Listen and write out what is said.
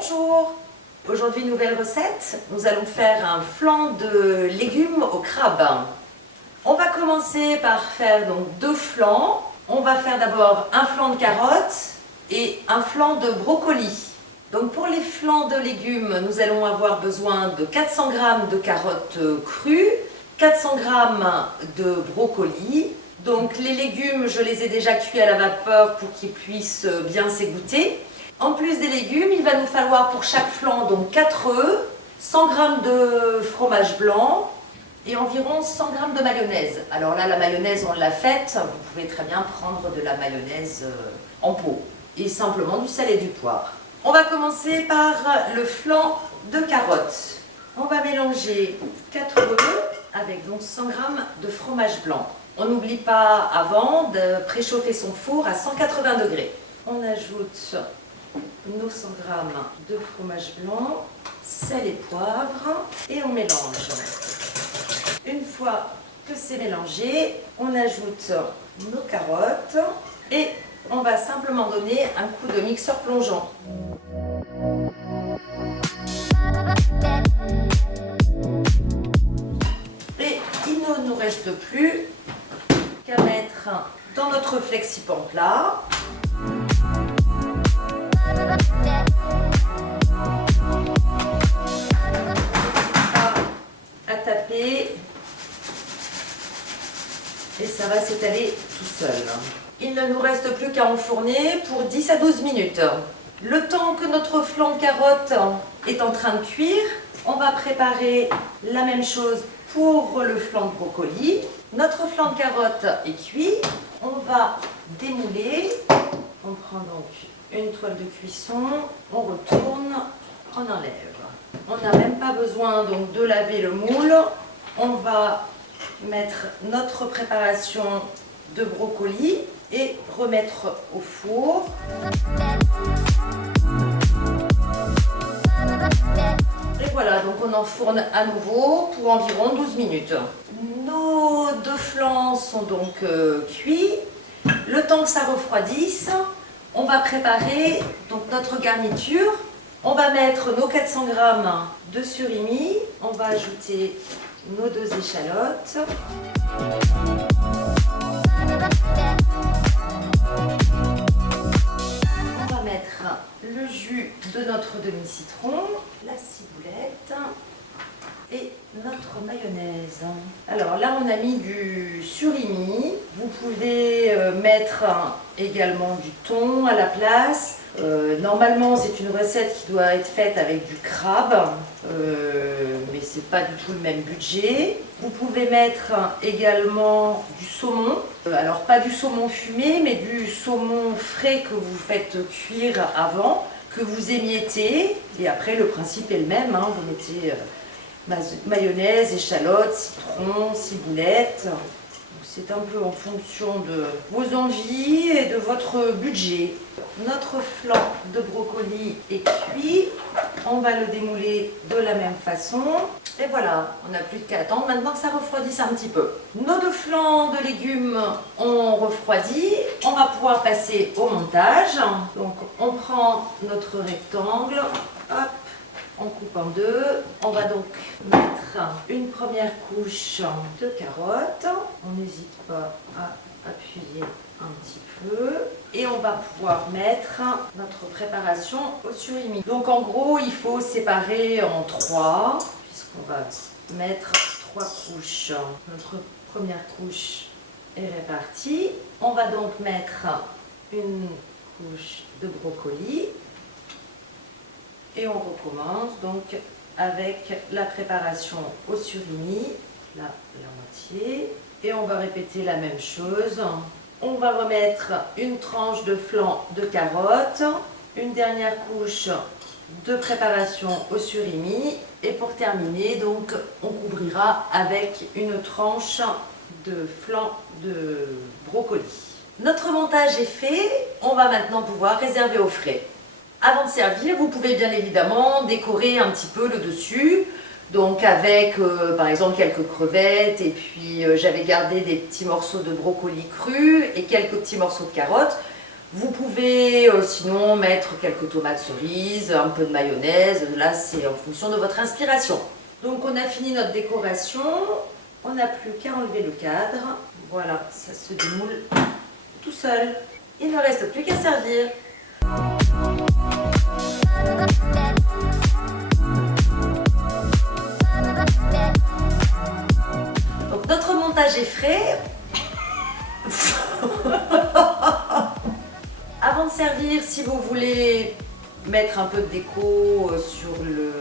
Bonjour! Aujourd'hui, nouvelle recette. Nous allons faire un flan de légumes au crabe. On va commencer par faire donc 2 flans. On va faire d'abord un flan de carottes et un flan de brocoli. Donc pour les flans de légumes, nous allons avoir besoin de 400 g de carottes crues, 400 g de brocoli. Donc les légumes, je les ai déjà cuits à la vapeur pour qu'ils puissent bien s'égoutter. En plus des légumes, il va nous falloir pour chaque flan donc 4 œufs, 100 g de fromage blanc et environ 100 g de mayonnaise. Alors là, la mayonnaise, on l'a faite. Vous pouvez très bien prendre de la mayonnaise en pot et simplement du sel et du poivre. On va commencer par le flan de carottes. On va mélanger 4 œufs avec donc 100 g de fromage blanc. On n'oublie pas avant de préchauffer son four à 180 degrés. On ajoute nos 100 g de fromage blanc, sel et poivre et on mélange. Une fois que c'est mélangé, on ajoute nos carottes et on va simplement donner un coup de mixeur plongeant. Et il ne nous reste plus qu'à mettre dans notre flexipan plat. À taper et ça va s'étaler tout seul. Il ne nous reste plus qu'à enfourner pour 10 à 12 minutes. Le temps que notre flan de carotte est en train de cuire, on va préparer la même chose pour le flan de brocoli. Notre flan de carotte est cuit, on va démouler. On prend donc une toile de cuisson, on retourne, on enlève. On n'a même pas besoin donc de laver le moule. On va mettre notre préparation de brocoli et remettre au four. Et voilà, donc on enfourne à nouveau pour environ 12 minutes. Nos 2 flans sont donc cuits. Le temps que ça refroidisse, on va préparer donc notre garniture. On va mettre nos 400 g de surimi, on va ajouter nos 2 échalotes. On va mettre le jus de notre demi-citron, la ciboulette et notre mayonnaise. Alors là, on a mis du surimi. Vous pouvez mettre également du thon à la place. Normalement, c'est une recette qui doit être faite avec du crabe, mais c'est pas du tout le même budget. Vous pouvez mettre également du saumon. Alors pas du saumon fumé, mais du saumon frais que vous faites cuire avant, que vous émiettez. Et après, le principe est le même. Vous mettez mayonnaise, échalotes, citron, ciboulette. C'est un peu en fonction de vos envies et de votre budget. Notre flan de brocoli est cuit. On va le démouler de la même façon. Et voilà, on n'a plus qu'à attendre maintenant que ça refroidisse un petit peu. Nos 2 flans de légumes ont refroidi. On va pouvoir passer au montage. Donc on prend notre rectangle. Hop. On coupe en 2. On va donc mettre une première couche de carottes. On n'hésite pas à appuyer un petit peu. Et on va pouvoir mettre notre préparation au surimi. Donc en gros, il faut séparer en 3, puisqu'on va mettre 3 couches. Notre première couche est répartie. On va donc mettre une couche de brocoli. Et on recommence donc avec la préparation au surimi, là la moitié. Et on va répéter la même chose. On va remettre une tranche de flan de carotte, une dernière couche de préparation au surimi. Et pour terminer, donc, on couvrira avec une tranche de flan de brocoli. Notre montage est fait, on va maintenant pouvoir réserver au frais. Avant de servir, vous pouvez bien évidemment décorer un petit peu le dessus, donc avec par exemple quelques crevettes et puis j'avais gardé des petits morceaux de brocoli cru et quelques petits morceaux de carottes. Vous pouvez sinon mettre quelques tomates cerises, un peu de mayonnaise, là c'est en fonction de votre inspiration. Donc on a fini notre décoration, on n'a plus qu'à enlever le cadre. Voilà, ça se démoule tout seul. Il ne reste plus qu'à servir. Donc notre montage est frais. Avant de servir, si vous voulez mettre un peu de déco sur le